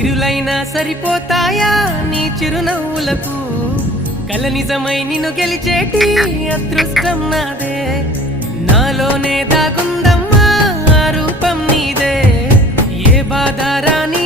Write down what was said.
సిరులైనా సరిపోతాయా నీ చిరునవ్వులకు కల నిజమై నిన్ను గెలిచేటి అదృష్టం నాదే నాలోనే దాగుందమ్మా ఆ రూపం నీదే ఏ బాధ రాని